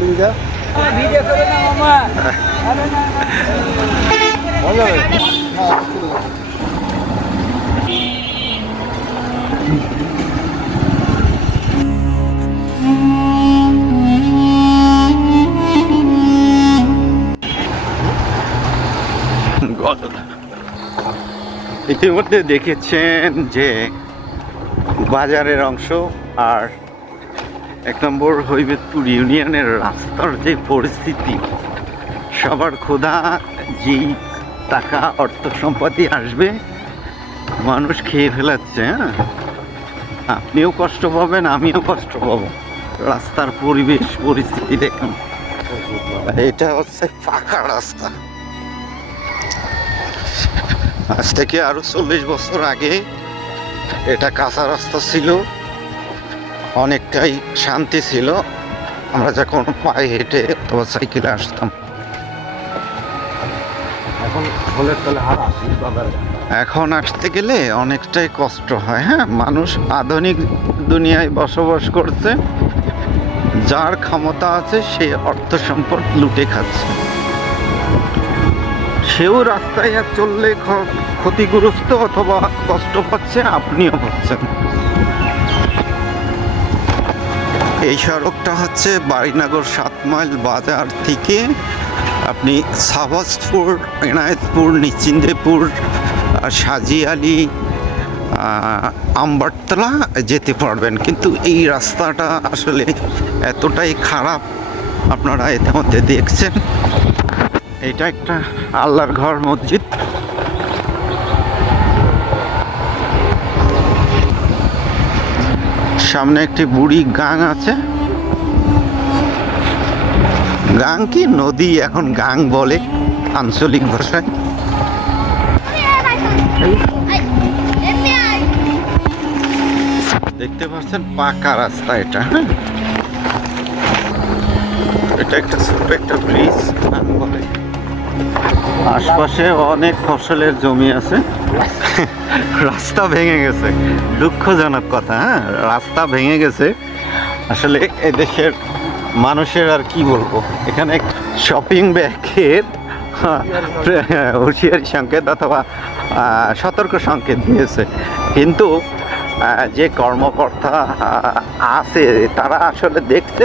Video করে না মামা। আরে না ইতিমধ্যে দেখেছেন যে বাজারের অংশ আর 1 নম্বর হৈবেদপুর ইউনিয়নের রাস্তার যে পরিস্থিতি, সবার ক্ষুধা, যেই টাকা অর্থ সম্পত্তি আসবে মানুষ খেয়ে ফেলাচ্ছে। হ্যাঁ, আপনিও কষ্ট পাবেন, আমিও কষ্ট পাবো। রাস্তার পরিবেশ পরিস্থিতি দেখুন। এটা হচ্ছে পাকা রাস্তা। আজ থেকে আরো 40 বছর আগে এটা কাঁচা রাস্তা ছিল, অনেকটাই শান্তি ছিল। আমরা যখন পায়ে হেঁটে অথবা সাইকেলে আসতাম। এখন আসতে গেলে অনেকটাই কষ্ট হয়। হ্যাঁ, মানুষ আধুনিক দুনিয়ায় বসবাস করছে, যার ক্ষমতা আছে সে অর্থ সম্পদ লুটে খাচ্ছে। সেও রাস্তায় আর চললে ক্ষতিগ্রস্ত অথবা কষ্ট পাচ্ছে, আপনিও পাচ্ছেন। এই সড়কটা হচ্ছে বাড়িনগর 7 মাইল বাজার থেকে আপনি সাবাসপুর, এনায়েতপুর, নিশ্চিন্দেপুর, সাজিয়ালি, আমবারতলা যেতে পারবেন। কিন্তু এই রাস্তাটা আসলে এতটাই খারাপ, আপনারা ইতিমধ্যে দেখছেন। এটা একটা আল্লাহর ঘর মসজিদ। সামনে একটি বুড়ি গাং আছে। গাং কি নদী, এখন গাং বলে আঞ্চলিক ভাষায়। দেখতে পাচ্ছেন পাকা রাস্তা এটা। হ্যাঁ, এটা একটা ছোট একটা ব্রিজ বলে। আশপাশে অনেক ফসলের জমি আছে। রাস্তা ভেঙে গেছে, দুঃখজনক কথা। হ্যাঁ, রাস্তা ভেঙে গেছে। আসলে এদেশের মানুষের আর কি বলবো, এখানে শপিং ব্যাগের হুঁশিয়ারি সংকেত অথবা সতর্ক সংকেত দিয়েছে, কিন্তু যে কর্মকর্তা আছে তারা আসলে দেখতে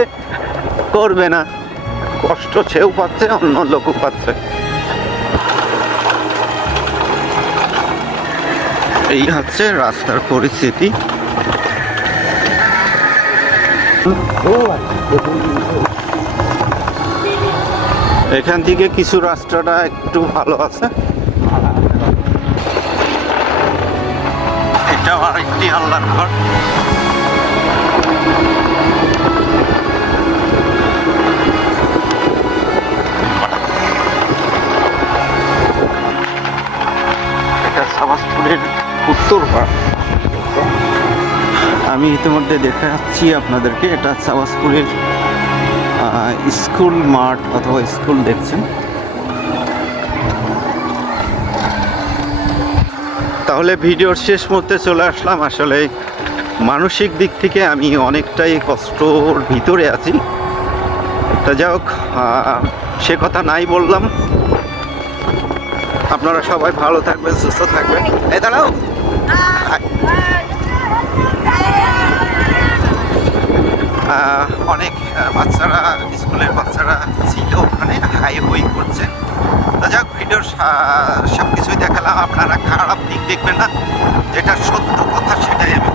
করবে না। কষ্ট সেও পাচ্ছে, অন্য লোকও পাচ্ছে। এই হচ্ছে রাস্তার পরিস্থিতি। এখান থেকে কিছু রাস্তাটা একটু ভালো আছে। এটা আরেকটি আল্লাহর ঘর। এটা সাবাসপুরের উত্তর পাড়। আমি ইতিমধ্যে দেখাচ্ছি আপনাদেরকে, এটা সাবাসপুরের স্কুল মাঠ অথবা স্কুল দেখছেন। তাহলে ভিডিওর শেষ মুহূর্তে চলে আসলাম। আসলে মানসিক দিক থেকে আমি অনেকটাই কষ্টর ভিতরে আছি। তা যাই হোক, সে কথা নাই বললাম। আপনারা সবাই ভালো থাকবেন, সুস্থ থাকবেন। এই দাঁড়াও, অনেক বাচ্চারা, স্কুলের বাচ্চারা ছিল ওখানে, হাই হই করছে। তা যাক, ভিডিওর সব কিছুই দেখালাম। আপনারা খারাপ দিক দেখবেন না, যেটা সত্য কথা সেটাই আমি